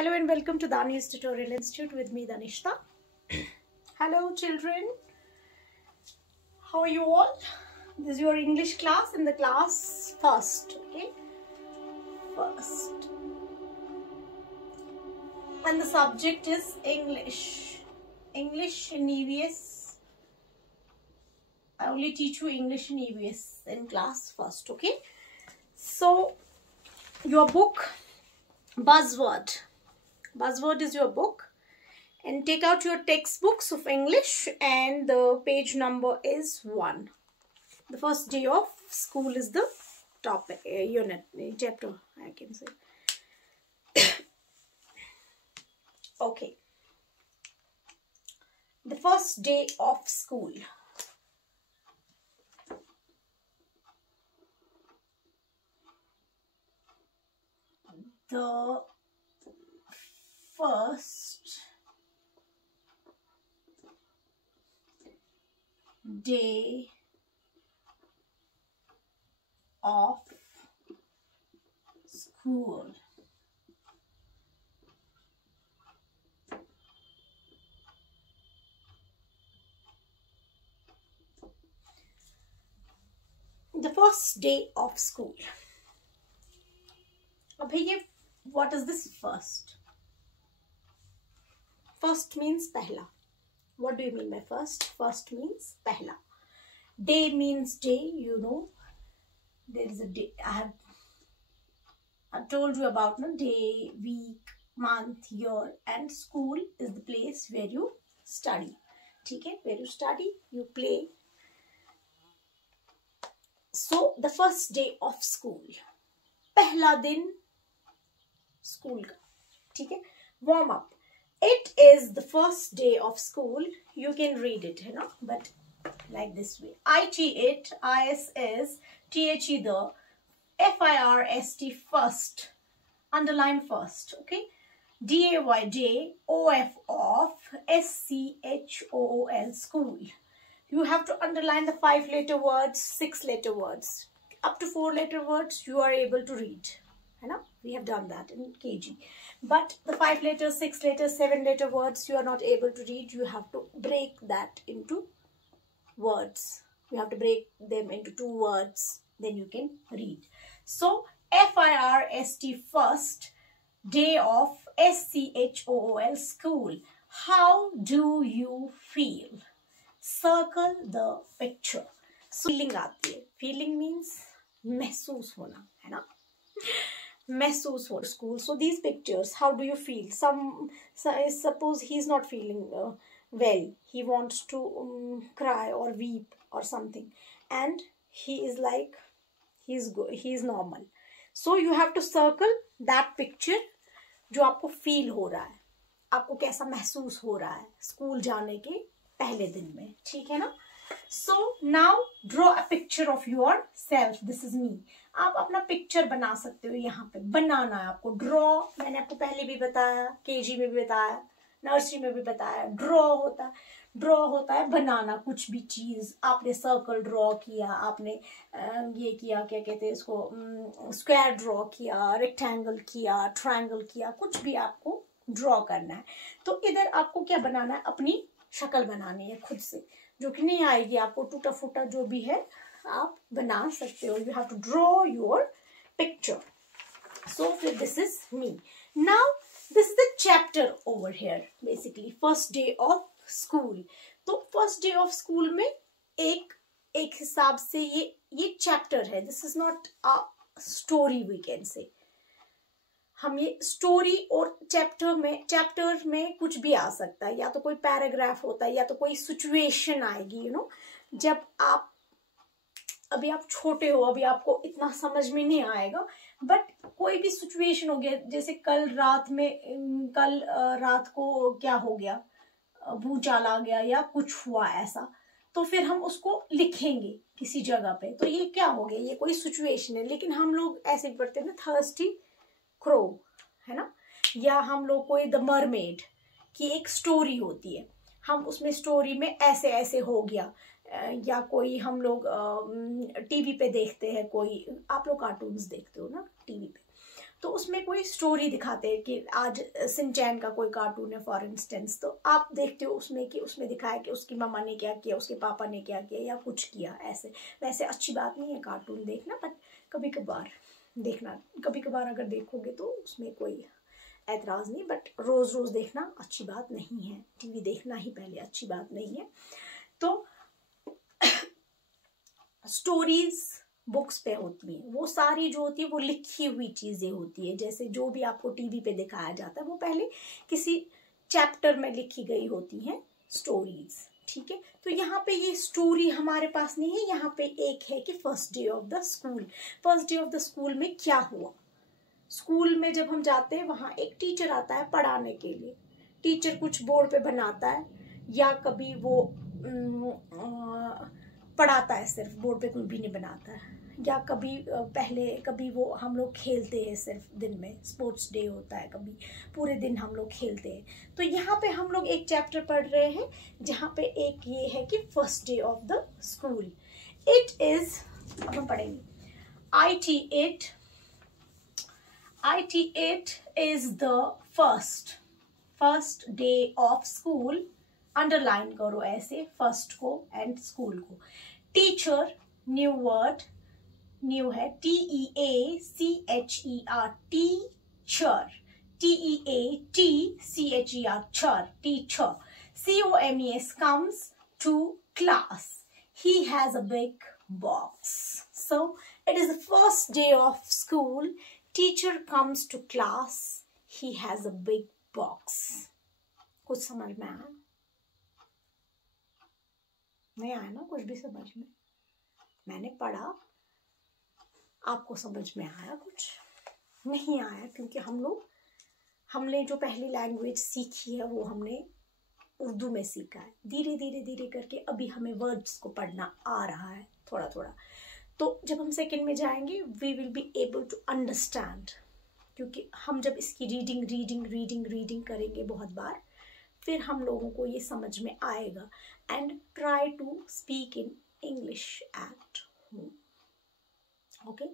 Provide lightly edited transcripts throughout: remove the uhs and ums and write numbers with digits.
Hello and welcome to Dani's Tutorial Institute with me, Danishta. Hello children, how are you all? This is your English class in the class first, okay? First. And the subject is English. English in EVS. I only teach you English in EVS in class first, okay? So, your book, Buzzword. Buzzword is your book, and take out your textbooks of English, and the page number is 1. The first day of school is the topic, unit, chapter, I can say. Okay. The first day of school. The first day of school. The first day of school. अब भैया, what is this first? First means पहला. What do you mean by first? First means पहला. Day means day, you know. There is a day. I've told you about day, week, month, year, and school is the place where you study. ठीक है? Where you study, you play. So the first day of school. पहला दिन school का. ठीक है? Warm up. It is the first day of school. You can read it, you know, but like this way. it, ISS, THE, the, FIRST, first. Underline first, okay? DAY, day, OF, off, SCHOOL, school. You have to underline the 5-letter words, 6-letter words. Up to 4-letter words, you are able to read. You know, we have done that in KG. But the 5-letter, 6-letter, 7-letter words, you are not able to read. You have to break that into words. You have to break them into 2 words. Then you can read. So, FIRST, first day of SCHOOL, school. How do you feel? Circle the picture. So, feeling आती है. Feeling means महसूस होना, है ना? महसूस हो school. So these pictures, how do you feel? Suppose he's not feeling well. He wants to cry or weep or something, and he is like, he's normal. So you have to circle that picture जो आपको feel हो रहा है, आपको कैसा महसूस हो रहा है school जाने के पहले दिन में, ठीक है ना? So now draw a picture of yourself. This is me. आप अपना पिक्चर बना सकते हो. यहाँ पे बनाना है आपको. ड्रॉ मैंने आपको पहले भी बताया, केजी में भी बताया, नर्सरी में भी बताया. ड्रॉ होता है बनाना कुछ भी चीज. आपने सर्कल ड्रॉ किया, आपने ये किया, क्या कहते हैं इसको, स्क्वायर ड्रॉ किया, रेक्टेंगल किया, ट्रायंगल किया, कुछ भी आपको ड्रॉ करना है. तो इधर आपको क्या बनाना है? अपनी शक्ल बनानी है खुद से, जो कि नहीं आएगी आपको. टूटा फूटा जो भी है आप बना सकते हो. You have to draw your picture. So this is me. Now this is the chapter over here. Basically first day of school. तो first day of school में एक हिसाब से ये chapter है. This is not a story, we can say. हम ये story और चैप्टर में कुछ भी आ सकता है. या तो कोई पैराग्राफ होता है, या तो कोई सिचुएशन आएगी, यू नो. जब अभी आप छोटे हो, अभी आपको इतना समझ में नहीं आएगा, बट कोई भी सिचुएशन हो गया, जैसे कल रात को क्या हो गया, भूचाल आ गया या कुछ हुआ ऐसा, तो फिर हम उसको लिखेंगे किसी जगह पे. तो ये क्या हो गया, ये कोई सिचुएशन है. लेकिन हम लोग ऐसे भी पढ़ते हैं ना, थर्स्टी क्रो, है ना, या हम लोग कोई द मरमेड की एक स्टोरी होती है, हम उसमें स्टोरी में ऐसे ऐसे हो गया. या कोई हम लोग टीवी पे देखते हैं, कोई आप लोग कार्टून्स देखते हो ना टीवी पे, तो उसमें कोई स्टोरी दिखाते हैं कि आज सिंचैन का कोई कार्टून है फॉर इंस्टेंस, तो आप देखते हो उसमें कि उसमें दिखाया कि उसकी मम्मा ने क्या किया, उसके पापा ने क्या किया या कुछ किया ऐसे। वैसे अच्छी बात नहीं है कार्टून देखना, बट कभी कभार देखना, कभी कभार अगर देखोगे तो उसमें कोई ऐतराज़ नहीं, बट रोज़ रोज़ देखना अच्छी बात नहीं है। टीवी देखना ही पहले अच्छी बात नहीं है। तो स्टोरीज बुक्स पे होती हैं, वो सारी जो होती है वो लिखी हुई चीज़ें होती है। जैसे जो भी आपको टीवी पे दिखाया जाता है वो पहले किसी चैप्टर में लिखी गई होती हैं स्टोरीज, ठीक है। तो यहाँ पे ये स्टोरी हमारे पास नहीं है, यहाँ पे एक है कि first day of the school. First day of the school में क्या हुआ? स्कूल में जब हम जाते हैं वहाँ एक टीचर आता है पढ़ाने के लिए। टीचर कुछ बोर्ड पे बनाता है, या कभी वो पढ़ाता है, सिर्फ बोर्ड पे कुछ भी नहीं बनाता है, या कभी पहले कभी वो हम लोग खेलते हैं सिर्फ दिन में, स्पोर्ट्स डे होता है, कभी पूरे दिन हम लोग खेलते हैं। तो यहाँ पे हम लोग एक चैप्टर पढ़ रहे हैं जहाँ पे एक ये है कि first day of the school. It is, अब हम पढ़ेंगे IT8 is the first day of school। Underline करो ऐसे फर्स्ट को एंड स्कूल को। टीचर, न्यू वर्ड, न्यू है, TEACHER, टीचर, TEATCHER, चर, teacher. COMES comes to class, he has a big box। So it is the first day of school, teacher comes to class, he has a big box। कुछ समझ में आया? नहीं आया ना कुछ भी समझ में? मैंने पढ़ा, आपको समझ में आया? कुछ नहीं आया, क्योंकि हमने जो पहली लैंग्वेज सीखी है वो हमने उर्दू में सीखा है। धीरे धीरे धीरे करके अभी हमें वर्ड्स को पढ़ना आ रहा है थोड़ा थोड़ा। तो जब हम सेकंड में जाएंगे we will be able to understand, क्योंकि हम जब इसकी रीडिंग करेंगे बहुत बार, फिर हम लोगों को ये समझ में आएगा। And try to speak in English at home, okay.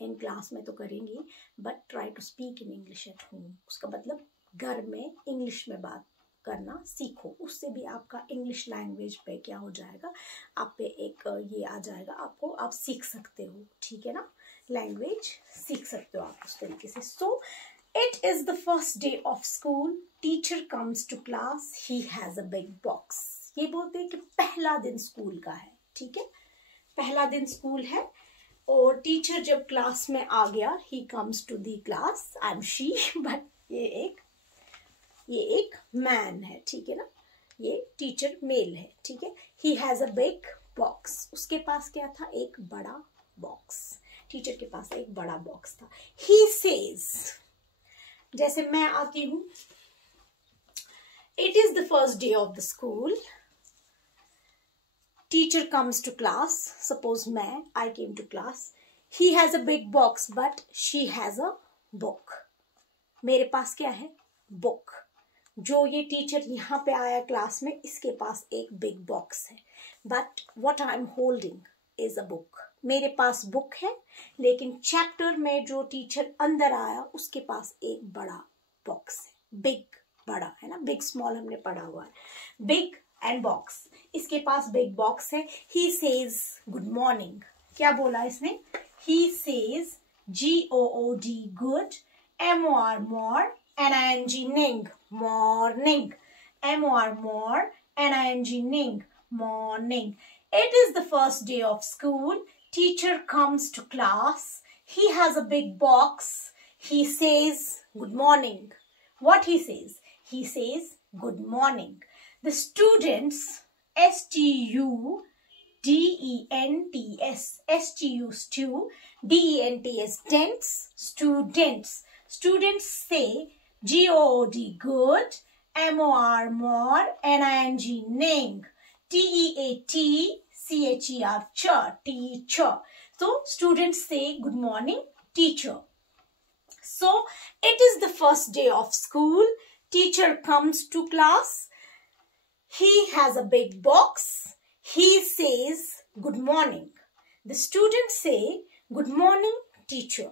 In class में तो करेंगे, but try to speak in English at home. उसका मतलब घर में इंग्लिश में बात करना सीखो, उससे भी आपका इंग्लिश लैंग्वेज पे क्या हो जाएगा, आप पे एक ये आ जाएगा, आपको आप सीख सकते हो, ठीक है ना, लैंग्वेज सीख सकते हो आप उस तरीके से। So it is the first day of school, teacher comes to class, he has a big box. ये बोलते हैं कि पहला दिन स्कूल का है, ठीक है, पहला दिन स्कूल है, और टीचर जब क्लास में आ गया, he comes to the class, I am she, but ये एक मैन है, ठीक है ना, ये टीचर मेल है, ठीक है। ही हैज अ बिग बॉक्स, उसके पास क्या था? एक बड़ा बॉक्स। टीचर के पास एक बड़ा बॉक्स था। ही सेज, जैसे मैं आती हूं, it is the first day of the school, teacher comes to class, suppose I came to class, he has a big box but she has a book. मेरे पास क्या है? बुक। जो ये टीचर यहाँ पे आया क्लास में, इसके पास एक बिग बॉक्स है, but what I am holding is a book. मेरे पास बुक है, लेकिन चैप्टर में जो टीचर अंदर आया उसके पास एक बड़ा बॉक्स है, बिग, बड़ा है ना, बिग स्मॉल हमने पढ़ा हुआ है, बिग एंड बॉक्स। इसके पास बिग बॉक्स है। ही सेज गुड मॉर्निंग, क्या बोला इसने? He says GOOD good, MOR more, NING ning, morning, MOR more, NING ning, morning। It is the first day of school, teacher comes to class, he has a big box, he says good morning। What he says? He says good morning। The students, STUDENTS, STU, stew, DENTS, dents, students। Students say GOOD good, MOR more, NING ning, TEATCHER cher, teacher। So students say good morning teacher। So it is the first day of school, teacher comes to class, he has a big box, he says good morning। The students say good morning teacher,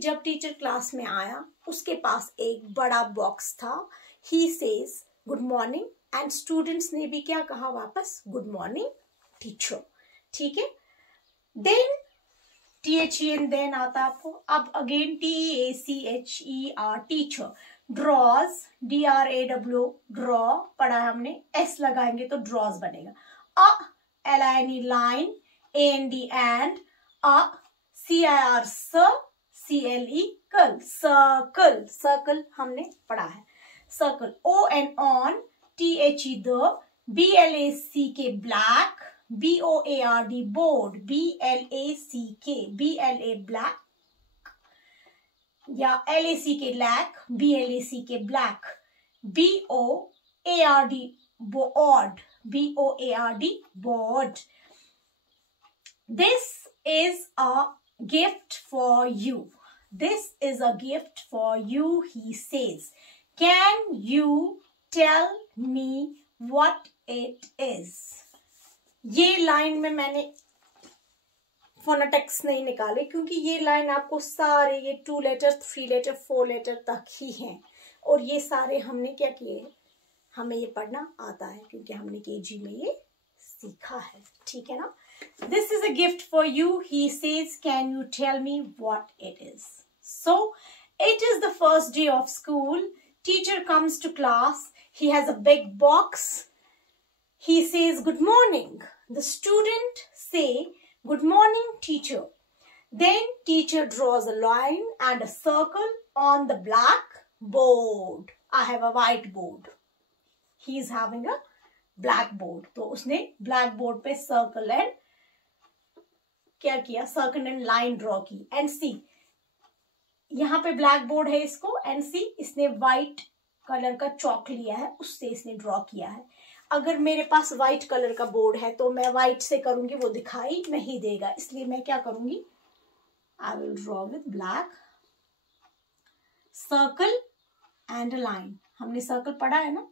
जब teacher class में आया, उसके पास एक बड़ा box था. He says good morning, and students ने भी क्या कहा वापस, गुड मॉर्निंग टीचर. ठीक है. देन THEN देन आता आपको. अब again TACHER teacher. Draws, DRAW draw पढ़ा है हमने. S लगाएंगे तो ड्रॉज बनेगा. LINE line, AND and, CIR CLE कल, सर्कल. सर्कल हमने पढ़ा है. Circle. ON on, THE the, BLAC K black, BOARD board, BLA black या LAC के लैक, BLAC K black, BOARD board, BOARD board. This is a gift for you. This is a gift for you, he says. Can you tell me what it is? ये line में मैंने phonetics नहीं निकाले क्योंकि ये line आपको सारे ये 2 लेटर, 3 लेटर, 4 लेटर तक ही हैं. और ये सारे हमने क्या किए, हमें ये पढ़ना आता है क्योंकि हमने KG में ये सीखा है. ठीक है ना. This is a gift for you, he says. Can you tell me what it is? So, it is the first day of school. Teacher comes to class. He has a big box. He says, good morning. The student say, good morning, teacher. Then teacher draws a line and a circle on the black board. I have a white board. He is having a black board. तो उसने black board पे circle and क्या किया, circle and line draw की. And see, यहाँ पे black board है इसको, and see, इसने white कलर का चौक लिया है, उससे इसने ड्रॉ किया है. अगर मेरे पास व्हाइट कलर का बोर्ड है तो मैं व्हाइट से करूंगी, वो दिखाई नहीं देगा, इसलिए मैं क्या करूंगी, I will draw with black circle and line. हमने सर्कल पढ़ा है ना,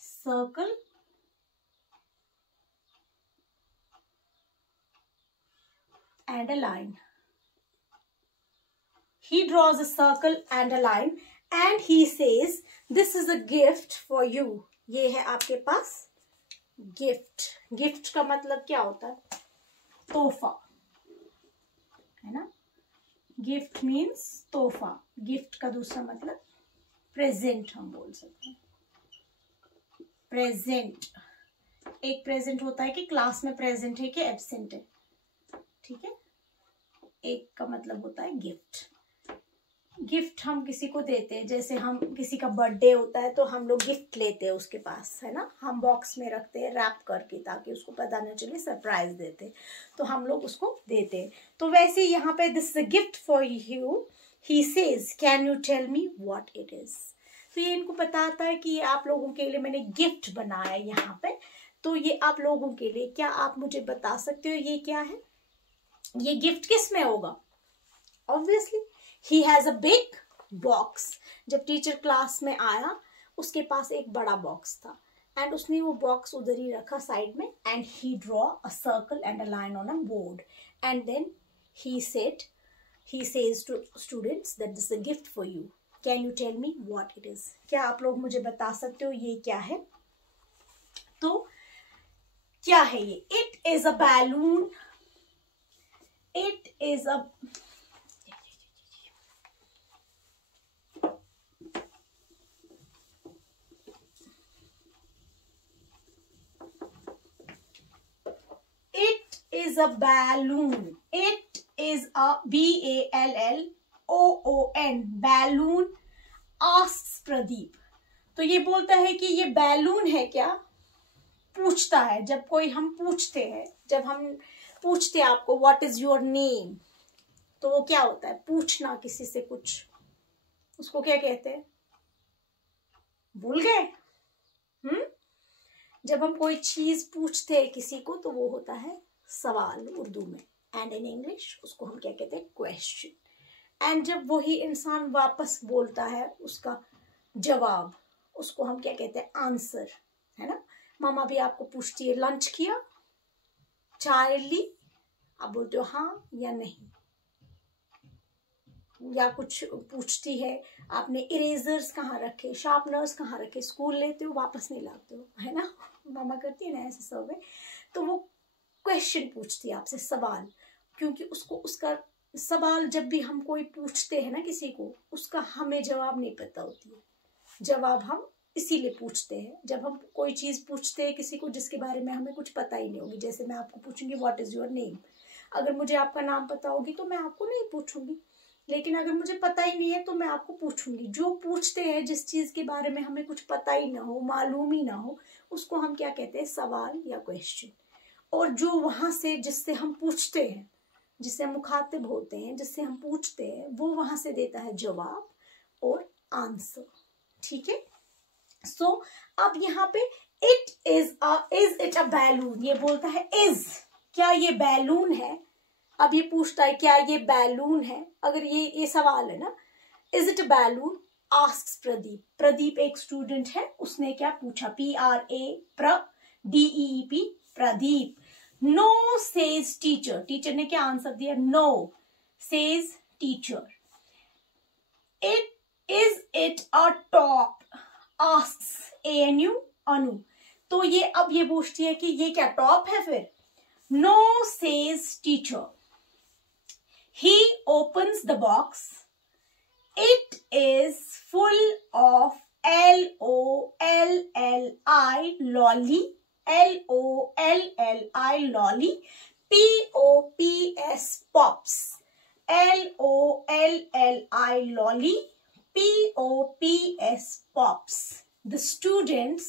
circle and a line. He draws a circle and a line and he says, this is a gift for you. ये है आपके पास गिफ्ट. गिफ्ट का मतलब क्या होता है, तोहफा, है ना. गिफ्ट मीन्स तोहफा. गिफ्ट का दूसरा मतलब प्रेजेंट हम बोल सकते हैं. प्रेजेंट. एक प्रेजेंट होता है कि क्लास में प्रेजेंट है कि एब्सेंट है. ठीक है. एक का मतलब होता है गिफ्ट. गिफ्ट हम किसी को देते हैं, जैसे हम किसी का बर्थडे होता है तो हम लोग गिफ्ट लेते हैं उसके पास, है ना. हम बॉक्स में रखते हैं रैप करके ताकि उसको पता न चले, सरप्राइज देते, तो हम लोग उसको देते हैं. तो वैसे यहाँ पे this is a gift for you, he says, can you tell me what it is. तो ये इनको बताता है कि ये आप लोगों के लिए मैंने गिफ्ट बनाया है यहाँ पे, तो ये आप लोगों के लिए, क्या आप मुझे बता सकते हो ये क्या है, ये गिफ्ट किस में होगा. Obviously he has a big box. जब टीचर क्लास में आया उसके पास एक बड़ा बॉक्स था एंड उसने वो बॉक्स उधर ही रखा साइड में, and he draw a circle and a line on a board, and then he says to students that this is a gift for you. Can you tell me what it is? क्या आप लोग मुझे बता सकते हो ये क्या है. तो क्या है ये, it is a balloon. It is a balloon. It is a BALLOON. Balloon. Asks Pradeep. तो ये बोलता है कि ये बैलून है क्या, पूछता है. जब कोई हम पूछते हैं, जब हम पूछते हैं आपको व्हाट इज योर नेम, तो वो क्या होता है, पूछना किसी से कुछ, उसको क्या कहते हैं, भूल गए. जब हम कोई चीज पूछते हैं किसी को तो वो होता है सवाल उर्दू में, एंड इन इंग्लिश उसको हम क्या कहते हैं, क्वेश्चन. एंड जब वही इंसान वापस बोलता है उसका जवाब, उसको हम क्या कहते हैं, आंसर, है ना. मामा भी आपको पूछती है लंच किया, चाय ली, आप बोलते हो हाँ या नहीं, या कुछ पूछती है आपने इरेजर्स कहाँ रखे, शार्पनर्स कहाँ रखे, स्कूल लेते हो वापस नहीं लाते हो, है ना, मामा करती है ना ऐसे सर्वे, तो वो क्वेश्चन पूछती है आपसे, सवाल, क्योंकि उसको उसका सवाल जब भी हम कोई पूछते हैं ना किसी को, उसका हमें जवाब नहीं पता होती है, जवाब हम इसीलिए पूछते हैं। जब हम कोई चीज़ पूछते हैं किसी को जिसके बारे में हमें कुछ पता ही नहीं होगी, जैसे मैं आपको पूछूंगी व्हाट इज़ योर नेम, अगर मुझे आपका नाम पता होगी तो मैं आपको नहीं पूछूंगी, लेकिन अगर मुझे पता ही नहीं है तो मैं आपको पूछूंगी। जो पूछते हैं जिस चीज़ के बारे में हमें कुछ पता ही ना हो, मालूम ही ना हो, उसको हम क्या कहते हैं, सवाल या क्वेश्चन। और जो वहाँ से जिससे हम पूछते हैं, जिससे हम मुखातिब होते हैं, जिससे हम पूछते हैं, वो वहाँ से देता है जवाब और आंसर, ठीक है। सो अब यहाँ पे इज इट अ बैलून, ये बोलता है इज, क्या ये बैलून है। अब ये पूछता है क्या ये बैलून है, अगर ये सवाल है ना, is it a balloon, asks Pradeep. Pradeep एक स्टूडेंट है, उसने क्या पूछा, PRADEEP, Pradeep. No says teacher, teacher ने क्या आंसर दिया, no says teacher. Is it a top, asks ANU, Anu. तो ये अब ये पूछती है कि ये क्या टॉप है, फिर no says teacher. He opens the box. It is full of LOLLI, lolly, LOLLI, lolly, POPS, pops, LOLLI, lolly, POPS, pops. The students,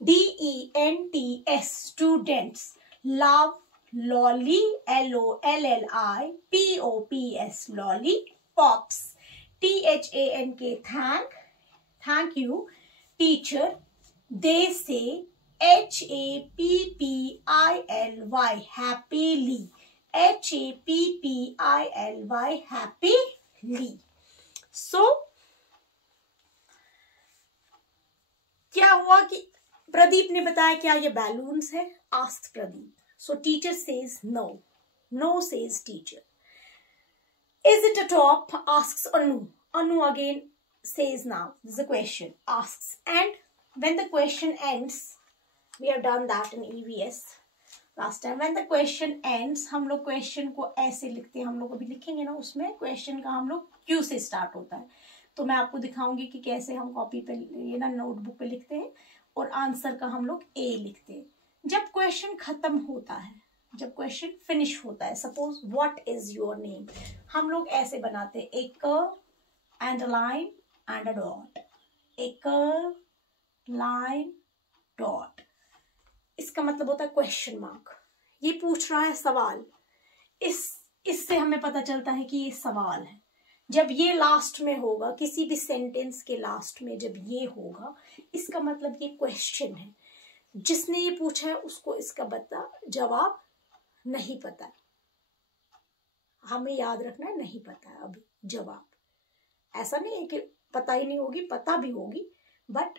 DENTS, students, love lolly, LOLLI, POPS, lolly, pops, THANK, thank you, teacher, they say, HAPPILY, happily, HAPPILY, happily. So क्या हुआ कि प्रदीप ने बताया क्या ये balloons है, ask Pradeep. So teacher says no. No says teacher. Is it a top? Asks Anu. Anu again says now. This is a question. Asks. And when the question ends, we have done that in EVS last time. When the question ends, हम लोग question को ऐसे लिखते हैं, हम लोग अभी लिखेंगे ना उसमें, question का हम लोग Q से start होता है। तो मैं आपको दिखाऊंगी कि कैसे हम कॉपी पे ये ना नोटबुक पे लिखते हैं और आंसर का हम लोग A लिखते हैं। जब क्वेश्चन खत्म होता है, जब क्वेश्चन फिनिश होता है, suppose what is your name, हम लोग ऐसे बनाते हैं, एक curve and a line and a dot, एक कर्व लाइन डॉट, इसका मतलब होता है क्वेश्चन मार्क। ये पूछ रहा है सवाल, इससे हमें पता चलता है कि ये सवाल है। जब ये लास्ट में होगा, किसी भी सेंटेंस के लास्ट में जब ये होगा, इसका मतलब ये क्वेश्चन है। जिसने ये पूछा है उसको इसका जवाब नहीं पता है, हमें याद रखना है, नहीं पता है अभी जवाब। ऐसा नहीं है कि पता ही नहीं होगी, पता भी होगी, बट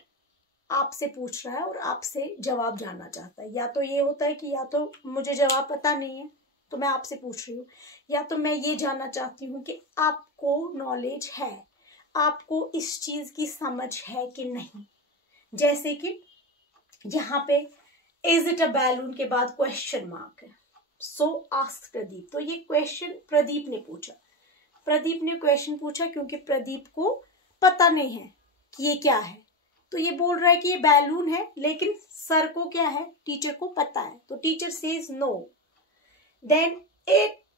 आपसे पूछ रहा है और आपसे जवाब जानना चाहता है। या तो ये होता है कि या तो मुझे जवाब पता नहीं है तो मैं आपसे पूछ रही हूँ, या तो मैं ये जानना चाहती हूँ कि आपको नॉलेज है, आपको इस चीज की समझ है कि नहीं। जैसे कि यहाँ पे इज इट अ बैलून के बाद क्वेश्चन मार्क है, सो आस्क प्रदीप। तो ये क्वेश्चन प्रदीप ने पूछा, प्रदीप ने क्वेश्चन पूछा क्योंकि प्रदीप को पता नहीं है कि ये क्या है। तो ये बोल रहा है कि ये बैलून है, लेकिन सर को क्या है, टीचर को पता है। तो teacher says no. Then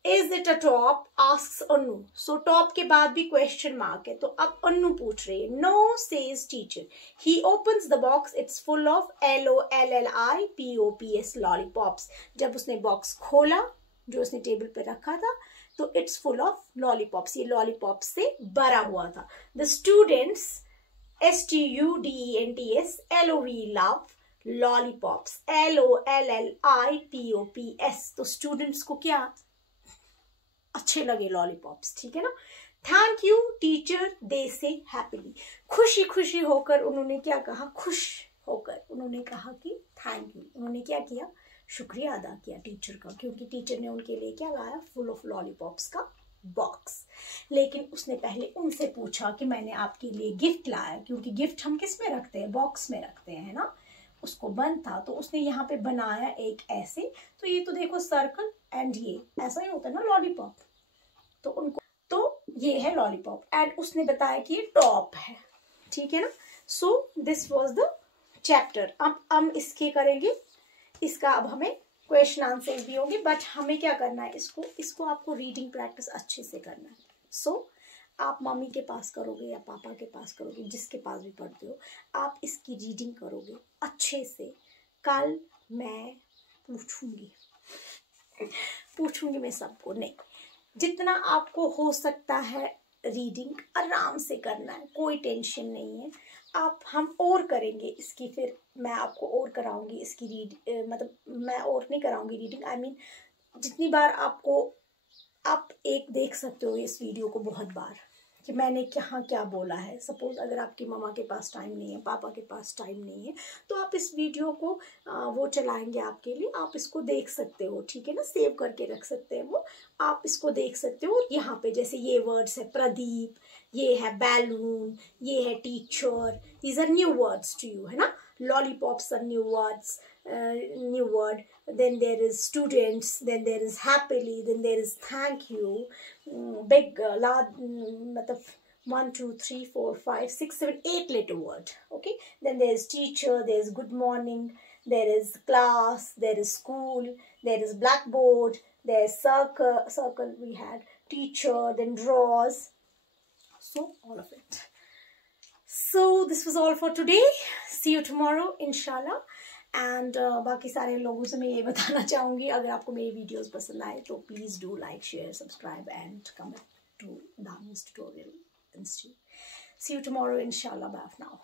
is it a top, asks Anu. So top के बाद भी क्वेश्चन मार्क है, तो अब अनु पूछ रही है। No says teacher. He opens the box, it's full of LOLLI POPS, lollipops. जब उसने बॉक्स खोला जो उसने टेबल पे रखा था, तो इट्स फुल ऑफ लॉलीपॉप्स, ये लॉलीपॉप्स से भरा हुआ था। The students STUDENTS LOV love lollipops, LOLLI POPS। तो स्टूडेंट्स को क्या अच्छे लगे लॉलीपॉप्स, ठीक है ना। थैंक यू टीचर, दे से हैप्पीली। खुशी खुशी होकर उन्होंने क्या कहा, खुश होकर उन्होंने कहा कि थैंक यू। उन्होंने क्या किया, शुक्रिया अदा किया टीचर का, क्योंकि टीचर ने उनके लिए क्या लाया, फुल ऑफ लॉलीपॉप्स का बॉक्स। लेकिन उसने पहले उनसे पूछा कि मैंने आपके लिए गिफ्ट लाया, क्योंकि गिफ्ट हम किस में रखते हैं, बॉक्स में रखते हैं ना। उसको बंद था तो उसने यहाँ पे बनाया एक ऐसे, तो ये तो देखो सर्कल एंड ये ऐसा ही होता है ना लॉलीपॉप, तो उनको तो ये है लॉलीपॉप एंड उसने बताया कि ये टॉप है, ठीक है ना। So this was the chapter. अब हम इसके करेंगे, इसका अब हमें क्वेश्चन आंसर भी होंगे, बट हमें क्या करना है, इसको आपको रीडिंग प्रैक्टिस अच्छे से करना है। सो आप मम्मी के पास करोगे या पापा के पास करोगे, जिसके पास भी पढ़ते हो, आप इसकी रीडिंग करोगे अच्छे से। कल मैं पूछूंगी मैं सबको, नहीं, जितना आपको हो सकता है रीडिंग आराम से करना है, कोई टेंशन नहीं है। हम और करेंगे इसकी, फिर मैं आपको और कराऊंगी इसकी मतलब मैं और नहीं कराऊंगी रीडिंग, आई मीन जितनी बार आप एक देख सकते हो इस वीडियो को बहुत बार कि मैंने क्या क्या बोला है। सपोज अगर आपकी मम्मा के पास टाइम नहीं है, पापा के पास टाइम नहीं है, तो आप इस वीडियो को वो चलाएंगे आपके लिए, आप इसको देख सकते हो, ठीक है ना, सेव करके रख सकते हैं वो, आप इसको देख सकते हो। यहाँ पे जैसे ये वर्ड्स है प्रदीप, ये है बैलून, ये है teacher, these are new words to you, है ना। Lollipops are new words, new word, then there is students, then there is happily, then there is thank you, big matlab 1 2 3 4 5 6 7 8 letter word, okay. Then there is teacher, there is good morning, there is class, there is school, there is blackboard, there is circle we had teacher, then draws, so all of it. So this was all for today. See you tomorrow inshallah. And बाकी सारे लोगों से मैं ये बताना चाहूँगी, अगर आपको मेरी वीडियोस पसंद आए तो please do like, share, subscribe and come back to Dhanya's Tutorial Institute. See you tomorrow inshallah. Bye for now.